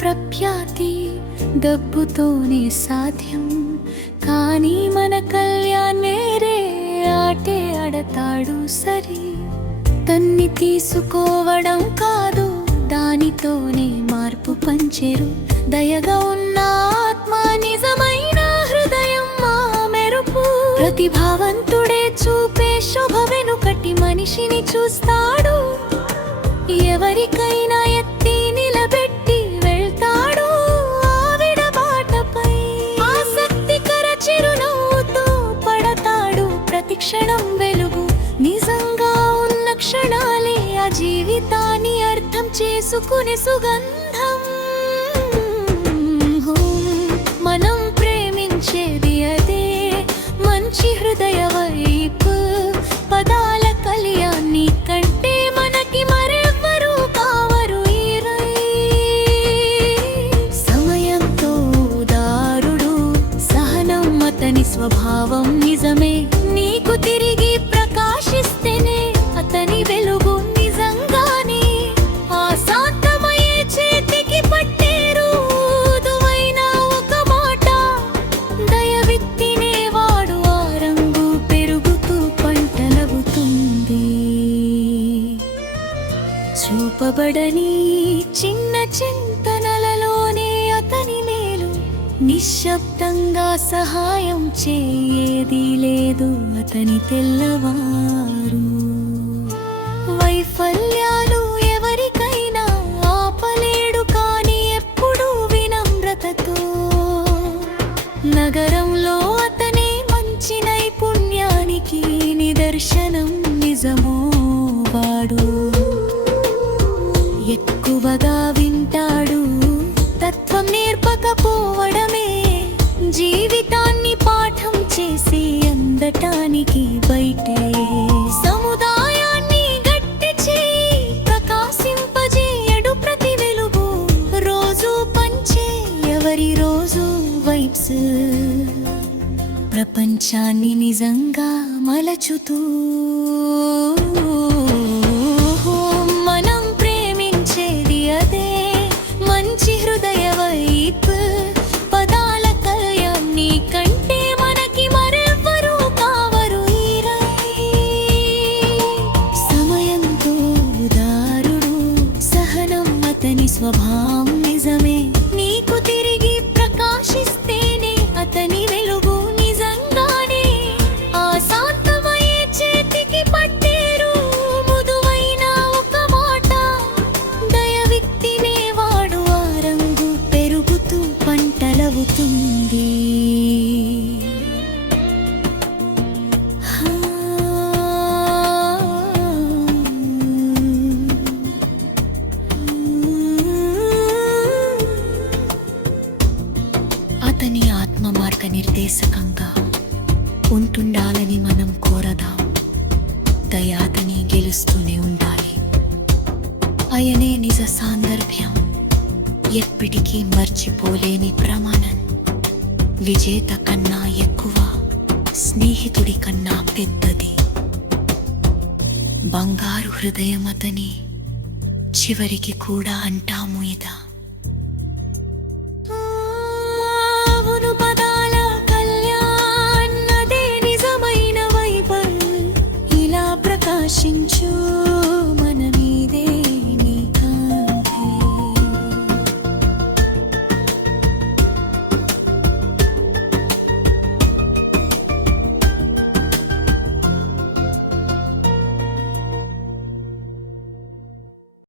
ప్రఖ్యాతి డబ్బుతోనే సాధ్యం, కానీ మన కళ్యాణేరే ఆటే ఆడతాడు సరి. తన్ని తీసుకోవడం కాదు, దానితోనే మార్పు పంచెరు. దయగా ఉన్న ఆత్మ నిజమైన హృదయం మా మెరుపు. ప్రతిభావంతుడే చూపే శోభ వెనుకటి మనిషిని చూస్తాడు. ఎవరికైనా ఎత్తి నిలబెట్టి వెళ్తాడు ఆవిడ బాటపై. ఆసక్తికర చిరునవ్వుతో పడతాడు ప్రతి క్షణం వెలుగు. నిజంగా ఉన్న క్షణాలే ఆ జీవితాన్ని అర్థం చేసుకునే సుగంధం. మనం ప్రేమించేది అదే, మంచి హృదయ వైపు. పదాల కళ్యాణి కంటే మనకి మరెవ్వరూ కావరు ఈరై. సమయంతో ఉదారుడు, సహనం అతని స్వభావం. నిజమే, నీకు తిరిగి ప్రకాశిస్తేనే అతని వెలుగు నిజంగానే. ఆ శాంతమయ్యే చేతికి పట్టేరు మృదువైన ఒక మాట. దయవిత్తినే వాడు ఆ రంగు పెరుగుతూ పంటలవుతుంది. చూపబడని చిన్న చింతనలలోనే అతని మేలు. నిశ్శబ్దంగా సహాయం చేయేది లేదు అతని తెల్లవారు. వైఫల్యాలు ఎవరికైనా ఆపలేడు, కానీ ఎప్పుడూ వినమ్రతతో. నగరంలో అతనే మంచి నైపుణ్యానికి నిదర్శనం. నిజమో వాడు ఎక్కువగా వింటాడు, తత్వం నేర్పకపోవడమే జీవితాన్ని పాఠం చేసి అందటానికి బయటే. సముదాయాన్ని గట్టి చేయి ప్రకాశింపజేయడు ప్రతి వెలుగు. రోజు పంచే ఎవరి రోజు వైబ్స్ ప్రపంచాన్ని నిజంగా మలచుతూ. మనం ప్రేమించేది అదే, మంచి హృదయ వైపు. పదాల కళ్యాణి కంటే మనకి మరెవ్వరూ కావరు ఈరై. సమయంతో ఉదారుడు, సహనం అతని స్వభావం. నిజమే, నీకు తిరిగి ప్రకాశిస్తేనే అతని వెలుగు నిజంగానే. ఆ శాంతమయ్యే చేతికి పట్టేరు మృదువైన ఒక మాట. దయవిత్తినే వాడు ఆ రంగు పెరుగుతూ పంటలవుతుంది. అతని ఆత్మ మార్గనిర్దేశకంగా ఉంటుండాలని మనం కోరదాం. దయ అతని గెలుస్తూనే ఉండాలి. ఆయనే నిజ సాందర్భ్యం, ఎప్పటికీ మర్చిపోలేని ప్రమాణం. విజేత కన్నా ఎక్కువ, స్నేహితుడి కన్నా పెద్దది. బంగారు హృదయం అతని, చివరికి కూడా అంటాము ఇదా. పదాల కళ్యాణ్ అదే నిజమైన వైబల్. ఇలా ప్రకాశించే